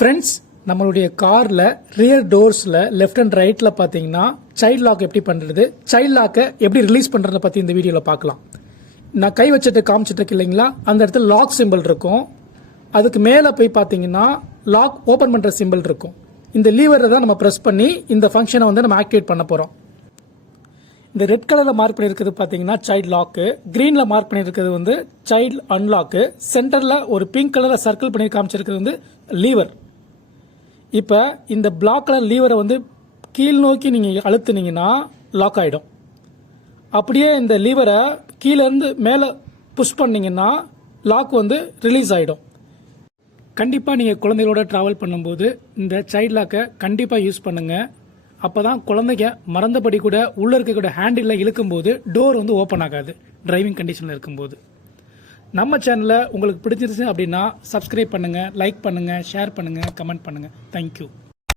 Friends, நம்மளுடைய காரில் rear டோர்ஸில் left and ரைட்டில் பார்த்தீங்கன்னா சைல்ட் லாக் எப்படி பண்ணுறது, சைல்ட் லாக்கை எப்படி ரிலீஸ் பண்ணுறதை பற்றி இந்த வீடியோவில் பார்க்கலாம். நான் கை வச்சுட்டு காமிச்சிட்டு இருக்கு இல்லைங்களா, அந்த இடத்துல லாக் சிம்பிள் இருக்கும். அதுக்கு மேலே போய் பார்த்தீங்கன்னா லாக் ஓப்பன் பண்ணுற சிம்பிள் இருக்கும். இந்த லீவரை தான் நம்ம ப்ரெஸ் பண்ணி இந்த ஃபங்க்ஷனை வந்து நம்ம ஆக்டிவேட் பண்ண போகிறோம். இந்த ரெட் கலரில் மார்க் பண்ணியிருக்கிறது பார்த்தீங்கன்னா சைல்ட் லாக்கு, க்ரீனில் மார்க் பண்ணியிருக்கிறது வந்து சைல்ட் அன்லாக்கு, சென்டரில் ஒரு பிங்க் கலரில் சர்க்கிள் பண்ணி காமிச்சிருக்கிறது வந்து லீவர். இப்போ இந்த பிளாக் கலர் லீவரை வந்து கீழ் நோக்கி நீங்கள் அழுத்துனீங்கன்னா லாக் ஆகிடும். அப்படியே இந்த லீவரை கீழேருந்து மேலே புஷ் பண்ணிங்கன்னா லாக் வந்து ரிலீஸ் ஆகிடும். கண்டிப்பாக நீங்கள் குழந்தைகளோட ட்ராவல் பண்ணும்போது இந்த சைல்ட் லாக்கை கண்டிப்பாக யூஸ் பண்ணுங்கள். அப்போ தான் குழந்தைங்க மறந்தபடி கூட உள்ளே இருக்கக்கூடிய ஹேண்டிலில் இழுக்கும்போது டோர் வந்து ஓப்பன் ஆகாது டிரைவிங் கண்டிஷனில் இருக்கும்போது. நம்ம சேனலை உங்களுக்கு பிடிச்சிருச்சு அப்படின்னா சப்ஸ்கிரைப் பண்ணுங்கள், லைக் பண்ணுங்கள், ஷேர் பண்ணுங்கள், கமெண்ட் பண்ணுங்கள். தேங்க்யூ.